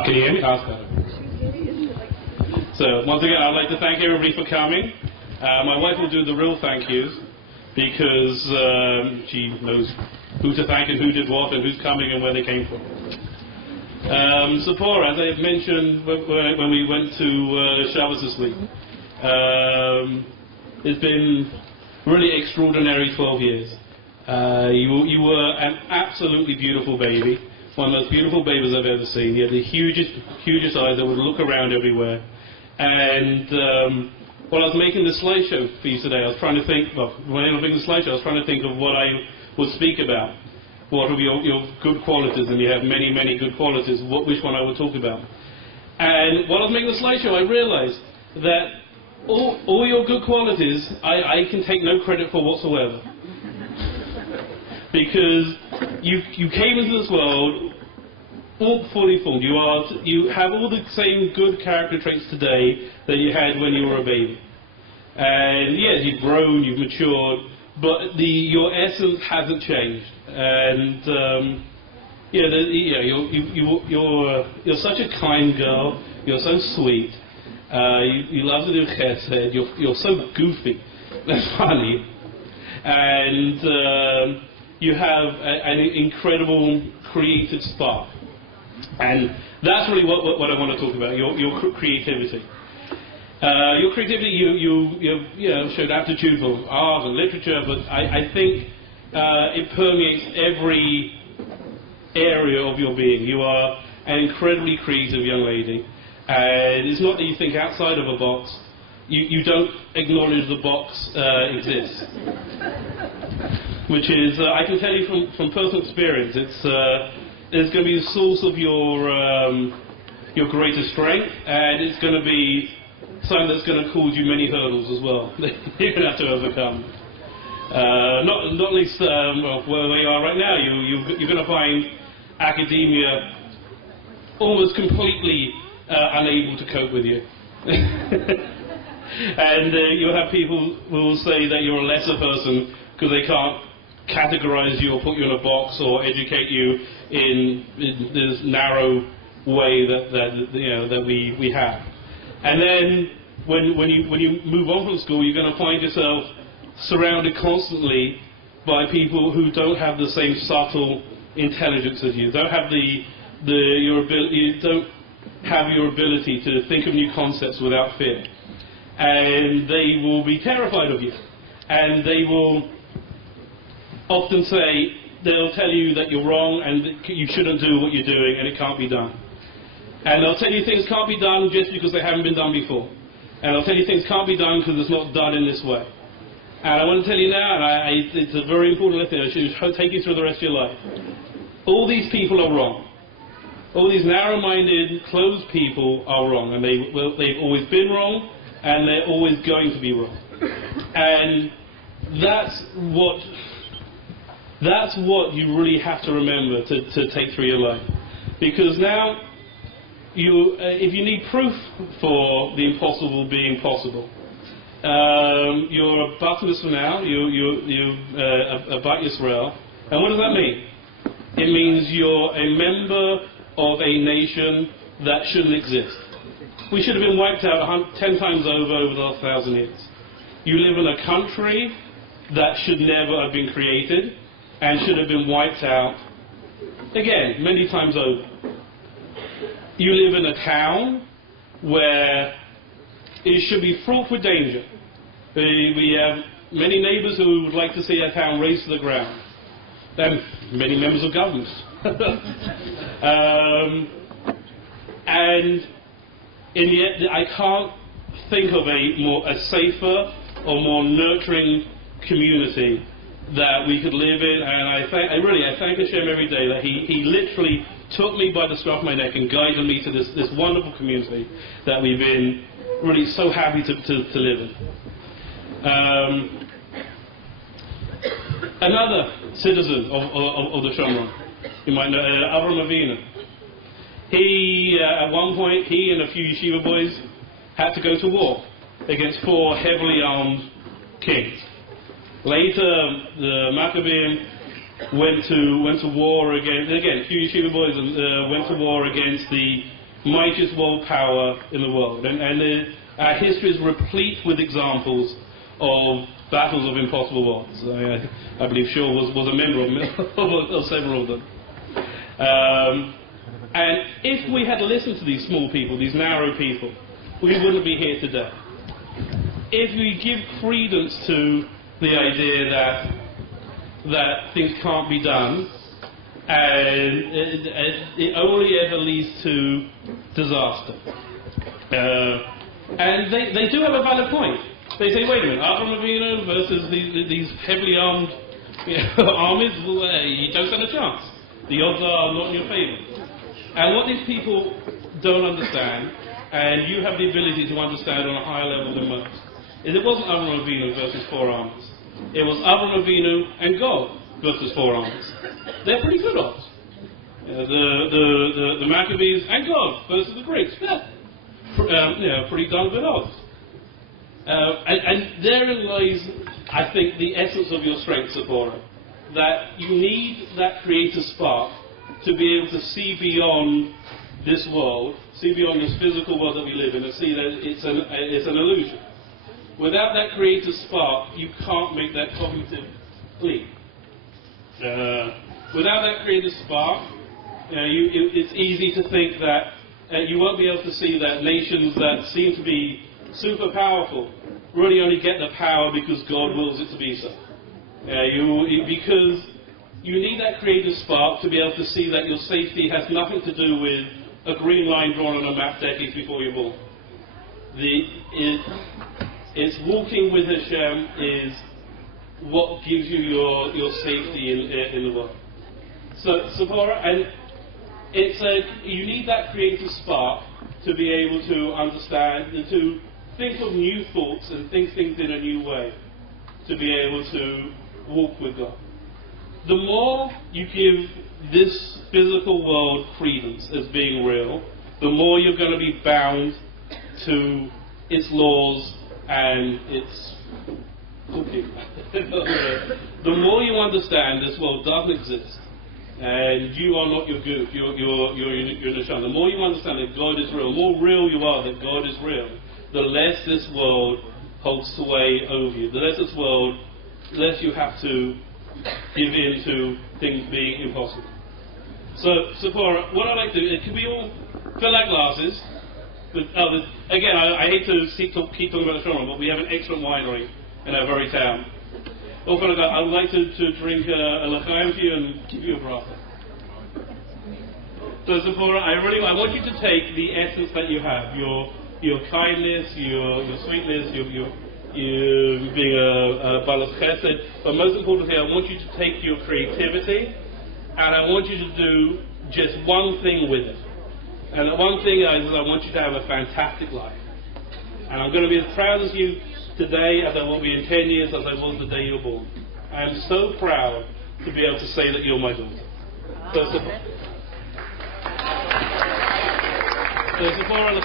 Can you hear me? Ask her. So once again, I'd like to thank everybody for coming. My wife will do the real thank yous because she knows who to thank and who did what and who's coming and where they came from. Tzipporah, as I had mentioned when we went to Shabbos this week, it's been really extraordinary 12 years. You were an absolutely beautiful baby, one of the most beautiful babies I've ever seen. You had the hugest eyes that would look around everywhere. And while I was making the slideshow for you today, I was trying to think, when I was making the slideshow, I was trying to think of what I would speak about. What are your good qualities? And you have many, many good qualities. Which one I would talk about? And while I was making the slideshow, I realized that all your good qualities, I can take no credit for whatsoever. Because you came into this world all fully formed. You have all the same good character traits today that you had when you were a baby. And yes, you've grown, you've matured, but your essence hasn't changed. And you're such a kind girl. You're so sweet. You love to do chesed. You're so goofy. That's funny. And you have an incredible creative spark. And that's really what I want to talk about, your creativity. Your creativity, you showed aptitude for art and literature, but I think it permeates every area of your being. You are an incredibly creative young lady, and it's not that you think outside of a box. You don't acknowledge the box exists. Which is, I can tell you from personal experience, it's going to be the source of your greatest strength, and it's going to be something that's going to cause you many hurdles as well that you're going to have to overcome. Not least where you are right now. You're going to find academia almost completely unable to cope with you. And you'll have people who will say that you're a lesser person because they can't categorize you or put you in a box or educate you in this narrow way that we have. And then when you move on from school, you're going to find yourself surrounded constantly by people who don't have the same subtle intelligence as you. Don't have your ability to think of new concepts without fear. And they will be terrified of you. And they will often say, they'll tell you that you're wrong and that you shouldn't do what you're doing and it can't be done. And they'll tell you things can't be done just because they haven't been done before. And they'll tell you things can't be done because it's not done in this way. And I want to tell you now, and it's a very important lesson, I should take you through the rest of your life. All these people are wrong. All these narrow-minded, closed people are wrong. And they've always been wrong, and they're always going to be wrong. And that's what you really have to remember to take through your life. Because now, if you need proof for the impossible being possible, you're a bat mitzvah now, you're a bat Yisrael. And what does that mean? It means you're a member of a nation that shouldn't exist. We should have been wiped out 10 times over the last 1,000 years. You live in a country that should never have been created and should have been wiped out, again, many times over. You live in a town where it should be fraught with danger. We have many neighbours who would like to see our town razed to the ground. And many members of government. And in the end, I can't think of a safer or more nurturing community that we could live in. And I thank Hashem every day that He literally took me by the scruff of my neck and guided me to this wonderful community that we've been really so happy to live in. Another citizen of the Shomron, you might know, Avram Avinu. At one point, he and a few yeshiva boys had to go to war against 4 heavily armed kings. Later, the Maccabean went to war again, a few yeshiva boys went to war against the mightiest world power in the world. And our history is replete with examples of battles of impossible odds. I believe Shaw was a member of several of them. And if we had listened to these small people, these narrow people, we wouldn't be here today. If we give credence to the idea that things can't be done, and it only ever leads to disaster. And they do have a valid point. They say, wait a minute, Avram Avinu versus these heavily armed armies, you don't stand a chance. The odds are not in your favour. And what these people don't understand, and you have the ability to understand on a higher level than most, is it wasn't Avram Avinu versus four armies. It was Avram Avinu and God versus four armies. They're pretty good odds. The Maccabees and God versus the Greeks. Pretty darn good odds. And therein lies, I think, the essence of your strength, Tzipporah. That you need that creative spark to be able to see beyond this world, see beyond this physical world that we live in, and see that it's an illusion. Without that creative spark, you can't make that cognitive leap. Without that creative spark, it's easy to think that you won't be able to see that nations that seem to be super powerful really only get the power because God wills it to be so. Because you need that creative spark to be able to see that your safety has nothing to do with a green line drawn on a map decades before you're born. It's walking with Hashem is what gives you your safety in the world. So, Tzipporah, and you need that creative spark to be able to understand and to think of new thoughts and think things in a new way, to be able to walk with God. The more you give this physical world credence as being real, the more you're going to be bound to its laws and its cooking. The more you understand this world doesn't exist, and you are not your goof, you're Nishan. The more you understand that God is real, the more real you are that God is real, the less this world holds sway over you. The less you have to give in to things being impossible. So, Tzipporah, what I'd like to do, can we all fill our glasses? Again, I hate to keep talking about the Shomron, but we have an excellent winery in our very town. I would like to drink a l'chaim to you and give you a bracha. So, Tzipporah, I want you to take the essence that you have, your kindness, your sweetness, you being a balas chesed, but most importantly, I want you to take your creativity, and I want you to do just one thing with it. And the one thing is I want you to have a fantastic life. And I'm going to be as proud as you today as I will be in 10 years as I was the day you were born. I am so proud to be able to say that you're my daughter. So, Tzipporah,